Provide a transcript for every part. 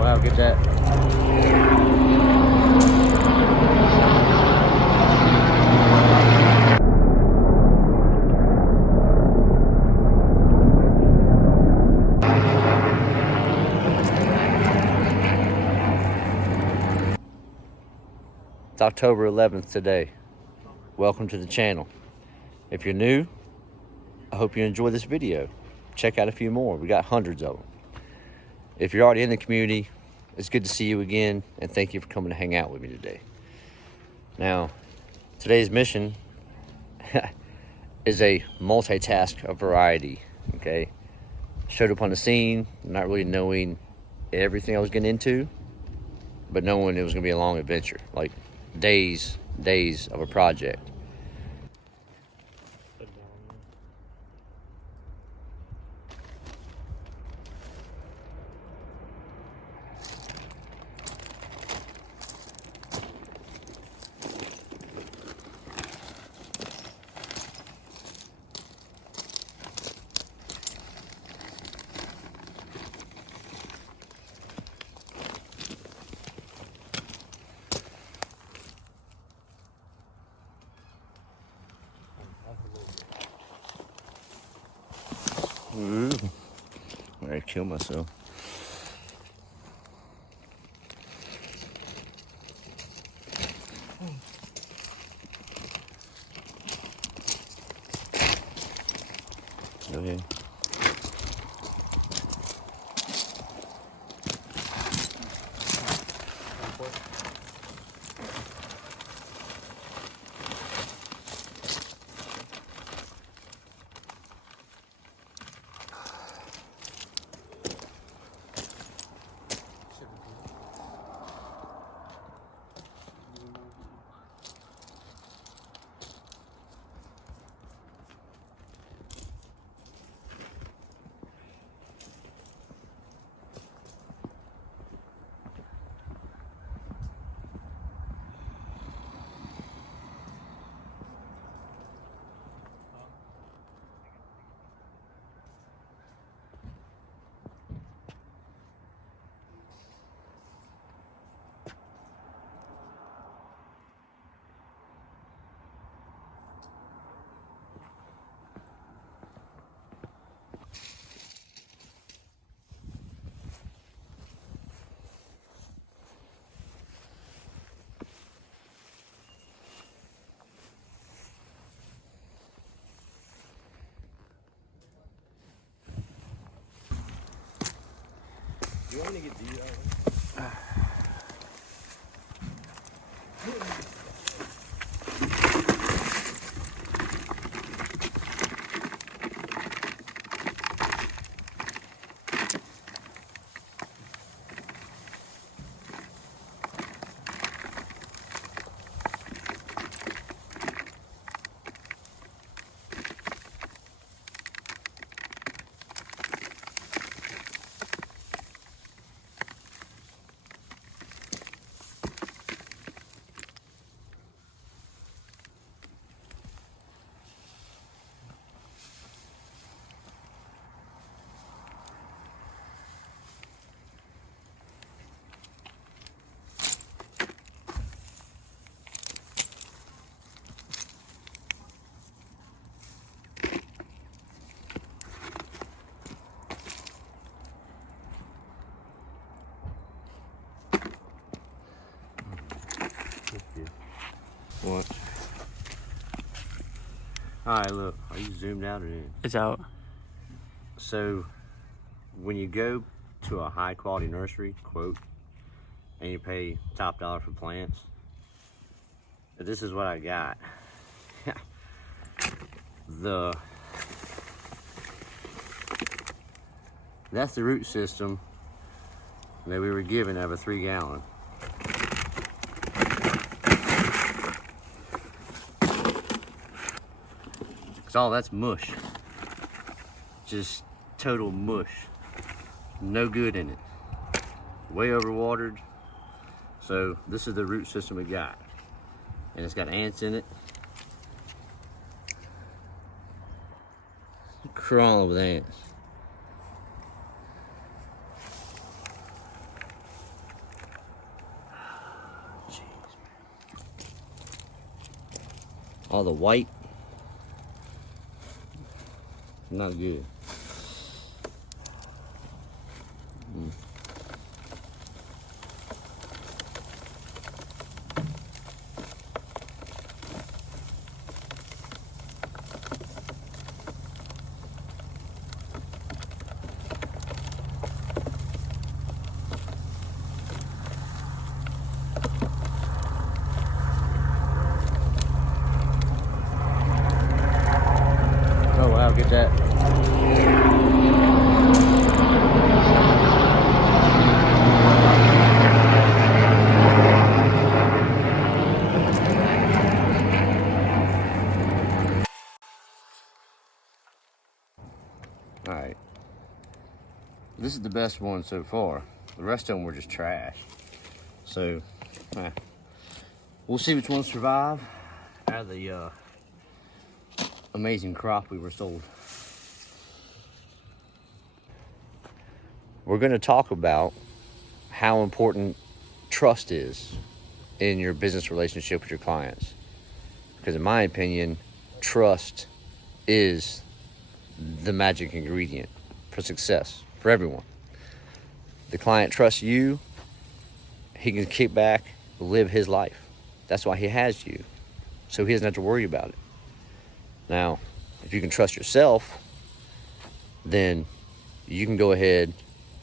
wow, get that. It's October 11th today. Welcome to the channel. If you're new, I hope you enjoy this video. Check out a few more. We got hundreds of them. If you're already in the community, it's good to see you again, and thank you for coming to hang out with me today. Now, today's mission is a multitask of variety, okay? Showed up on the scene, not really knowing everything I was getting into, but knowing it was gonna be a long adventure, like days of a project. Ooh, I'm ready to kill myself. Go ahead. You want me to get these out of there? What? Alright, look. Are you zoomed out or in? It's out. So, when you go to a high quality nursery, quote, and you pay top dollar for plants, this is what I got. That's the root system that we were given out of a 3-gallon. Cause all that's mush. Just total mush. No good in it. Way overwatered. So this is the root system we got. And it's got ants in it. Crawling with ants. All the white, not good. Oh wow, get that. All right. This is the best one so far. The rest of them were just trash. So, we'll see which ones survive out of the amazing crop we were sold. We're going to talk about how important trust is in your business relationship with your clients. Because in my opinion, trust is the magic ingredient for success for everyone. The client trusts you, he can kick back, live his life. That's why he has you, so he doesn't have to worry about it. Now, if you can trust yourself, then you can go ahead,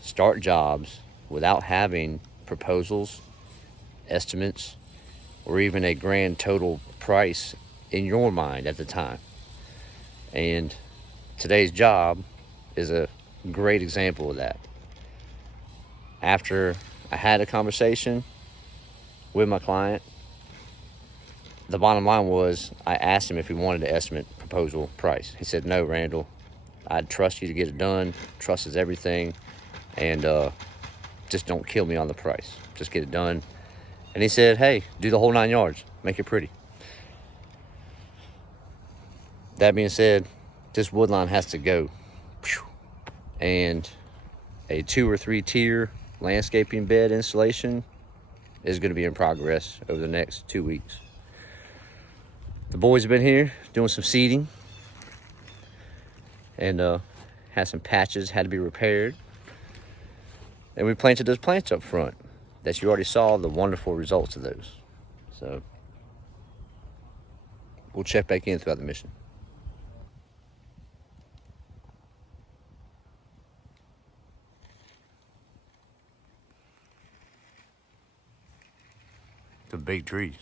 start jobs without having proposals, estimates, or even a grand total price in your mind at the time. And today's job is a great example of that. After I had a conversation with my client, the bottom line was I asked him if he wanted to estimate proposal price. He said, no, Randall, I'd trust you to get it done. Trust is everything. And just don't kill me on the price. Just get it done. And he said, hey, do the whole 9 yards. Make it pretty. That being said, this woodline has to go. And a 2 or 3 tier landscaping bed installation is going to be in progress over the next 2 weeks. The boys have been here doing some seeding and had some patches had to be repaired. And we planted those plants up front that you already saw the wonderful results of those. So we'll check back in throughout the mission. The big trees.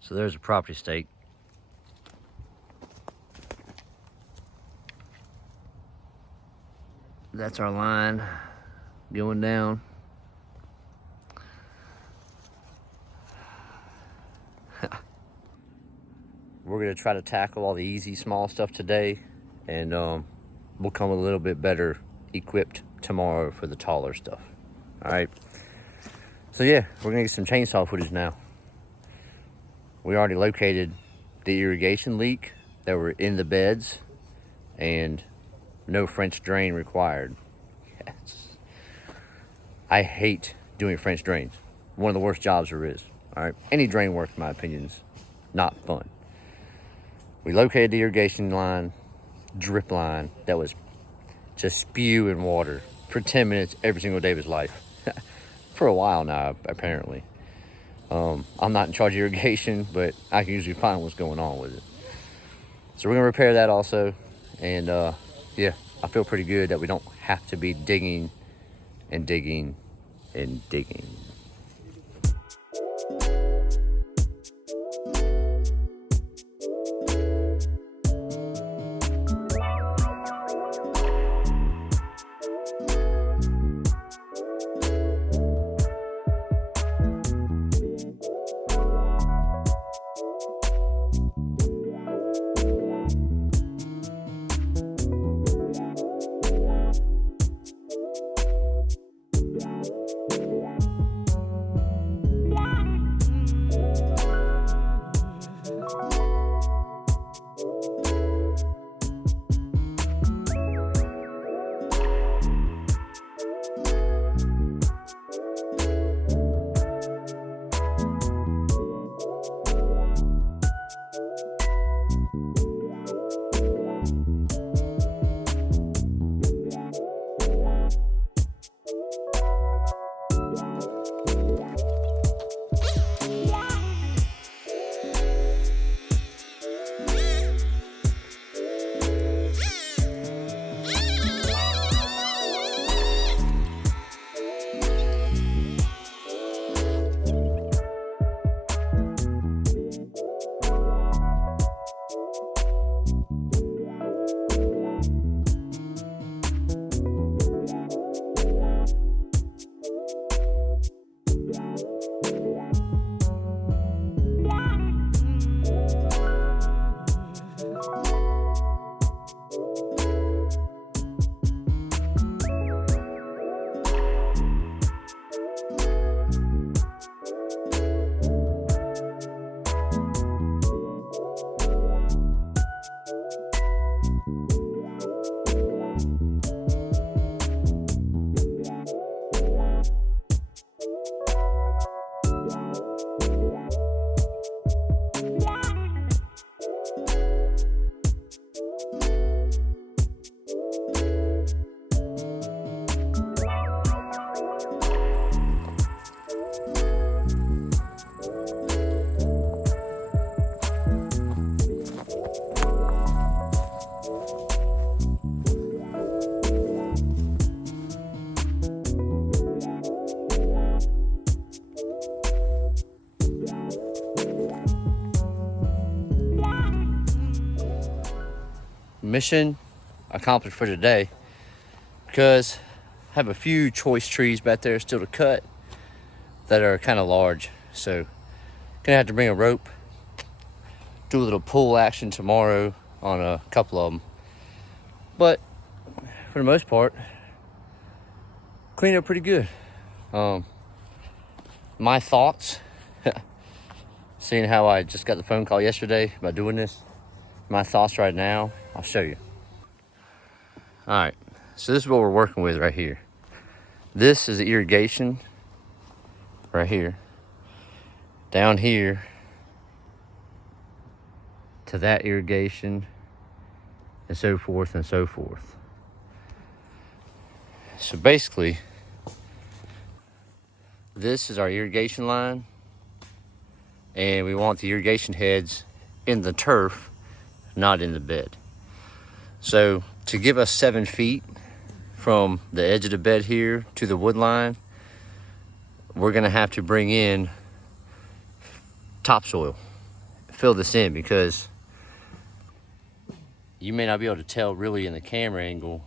So there's a property stake. That's our line going down. We're gonna try to tackle all the easy small stuff today, and we'll come a little bit better equipped tomorrow for the taller stuff. All right. So yeah, we're gonna get some chainsaw footage now. We already located the irrigation leak that were in the beds, and no French drain required. Yes. I hate doing French drains. One of the worst jobs there is. All right. Any drain work, in my opinion, is not fun. We located the irrigation line, drip line, that was just spewing water for 10 minutes every single day of his life. For a while now, apparently. I'm not in charge of irrigation, but I can usually find what's going on with it. So we're gonna repair that also. And yeah, I feel pretty good that we don't have to be digging and digging and digging. Mission accomplished for today, because I have a few choice trees back there still to cut that are kind of large. So gonna have to bring a rope, do a little pull action tomorrow on a couple of them. But for the most part, cleaned up pretty good. My thoughts, seeing how I just got the phone call yesterday about doing this, my thoughts right now, I'll show you. All right, so this is what we're working with right here. This is the irrigation right here, down here to that irrigation, and so forth and so forth. So basically, this is our irrigation line, and we want the irrigation heads in the turf, not in the bed. So to give us 7 feet from the edge of the bed here to the wood line, we're gonna have to bring in topsoil, fill this in, because you may not be able to tell really in the camera angle,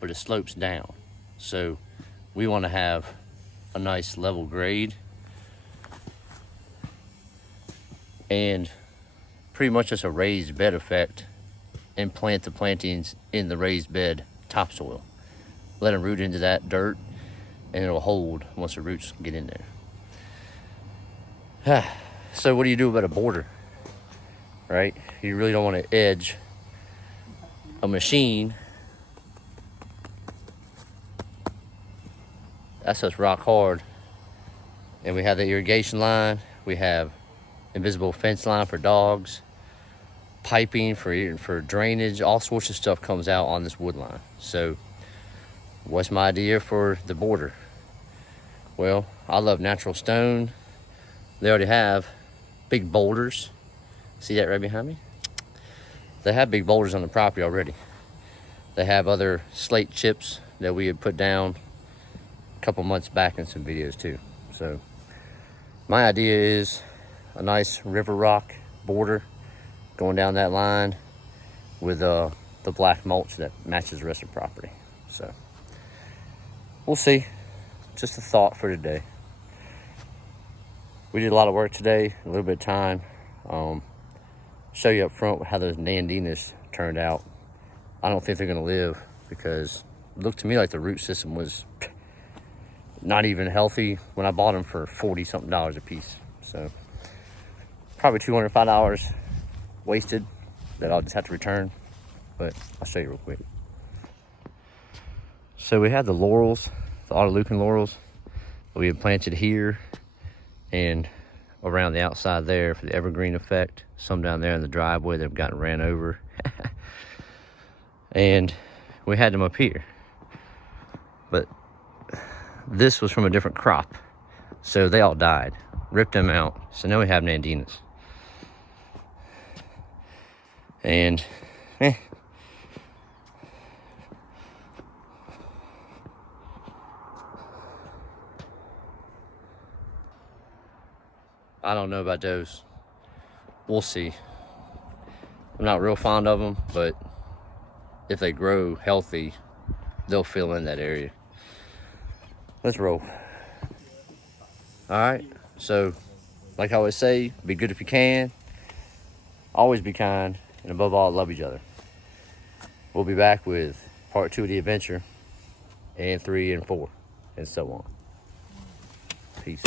but it slopes down. So we want to have a nice level grade and pretty much just a raised bed effect, and plant the plantings in the raised bed topsoil. Let them root into that dirt, and it'll hold once the roots get in there. So what do you do about a border, right? You really don't want to edge a machine. That's just rock hard. And we have the irrigation line, we have invisible fence line for dogs, piping for drainage, all sorts of stuff comes out on this wood line. So what's my idea for the border? Well, I love natural stone. They already have big boulders. See that right behind me? They have big boulders on the property already. They have other slate chips that we had put down a couple months back in some videos too. So my idea is a nice river rock border going down that line with the black mulch that matches the rest of the property. So we'll see. Just a thought for today. We did a lot of work today, a little bit of time. Show you up front how those Nandinas turned out. I don't think they're gonna live, because it looked to me like the root system was not even healthy when I bought them for $40 something a piece. So probably $205 wasted that I'll just have to return, but I'll show you real quick. So we had the laurels, the autoleucon laurels, we had planted here and around the outside there for the evergreen effect. Some down there in the driveway that have gotten ran over. And we had them up here. But this was from a different crop, so they all died. Ripped them out. So now we have Nandinas. And I don't know about those. We'll see. I'm not real fond of them, but if they grow healthy, they'll fill in that area. Let's roll. All All right. So, like I always say, be good if you can. Always be kind, and above all, love each other. We'll be back with part 2 of the adventure, and 3 and 4, and so on. Peace.